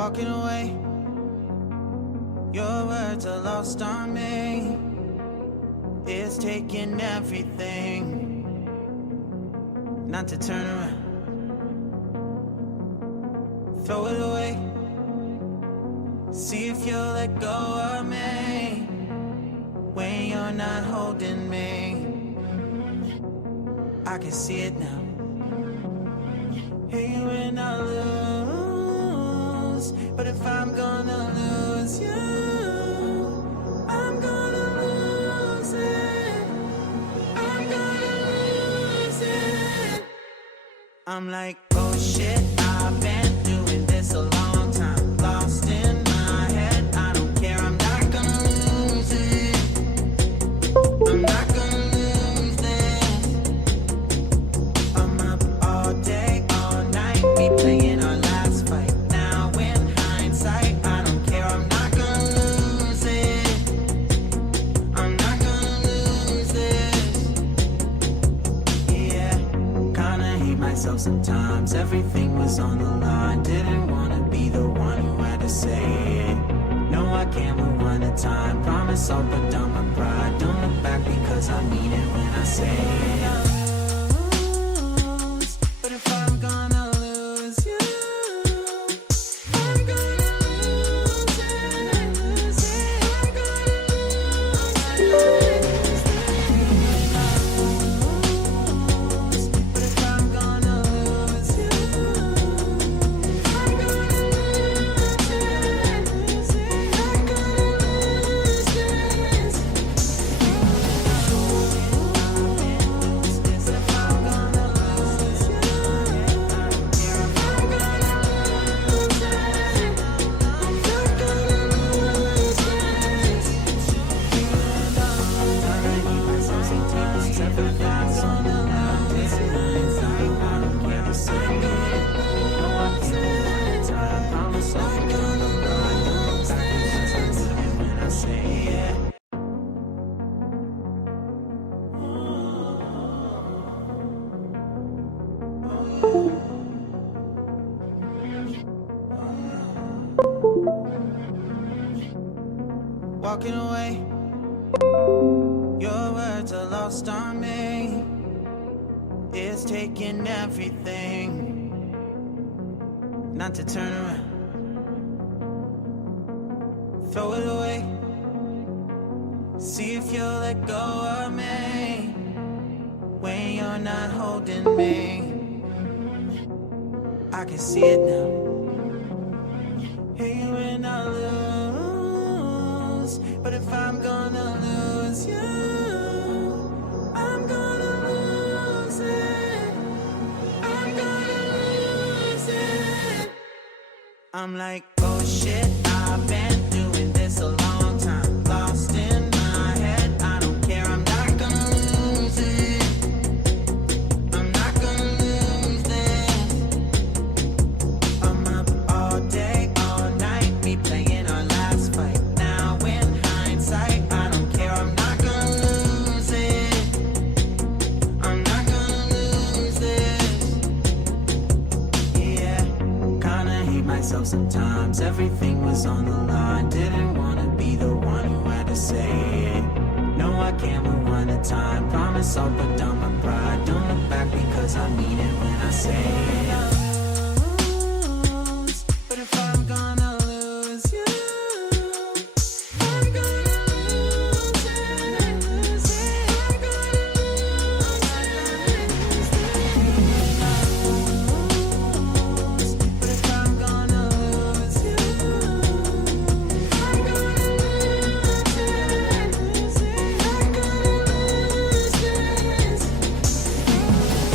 walking away. Your words are lost on me. It's taking everything not to turn around. Throw it away. See if you'll let go of me when you're not holding me. I can see it now. Hey, when I lose, but if I'm gonna lose you, I'm gonna lose it. I'm gonna lose it. I'm like, oh shit, I've been doing this a long time. Lost in my head, I don't care, I'm not gonna lose it. I'm not gonna lose this. I'm up all day, all night, we playing our last fight. Now in hindsight, I don't care, I'm not gonna lose it. I'm not gonna lose this. Yeah, kinda hate myself sometimes. Everything was on the line. Didn't wanna be the one who had to say it. No, I can't move one at a time. Promise I'll put down my pride. Don't look back because I mean it when I say it. But if I'm gonna lose you, I'm gonna lose it. I'm gonna lose it. But if I'm gonna lose you, I'm gonna lose it. I'm gonna lose this. If I'm gonna lose you, I'm gonna lose it. I'm not gonna lose this. I need myself sometimes. Everything's on the line. This is inside. I don't care to say it. No, I can't let it die. I promise I'll be gonna lie. Don't look back because I mean it when I say it. Walking away. Your words are lost on me. It's taking everything not to turn around. Throw it away. See if you'll let go of me when you're not holding me. I can see it now. Hey, when I lose, but if I'm gonna lose you, I'm gonna lose it. I'm gonna lose it. I'm like, oh shit, I've been doing this a long time. Lost in my head, I don't care, I'm not gonna lose it. I'm not gonna lose this. I'm up all day, all night, we playing our last fight. Now in hindsight, I don't care, I'm not gonna lose it. I'm not gonna lose this. Yeah, kinda hate myself sometimes. Everything was on the line. Didn't wanna be the one who had to say it. No, I can't move one at a time. Promise I'll put down my pride. Don't look back because I mean it when I say it.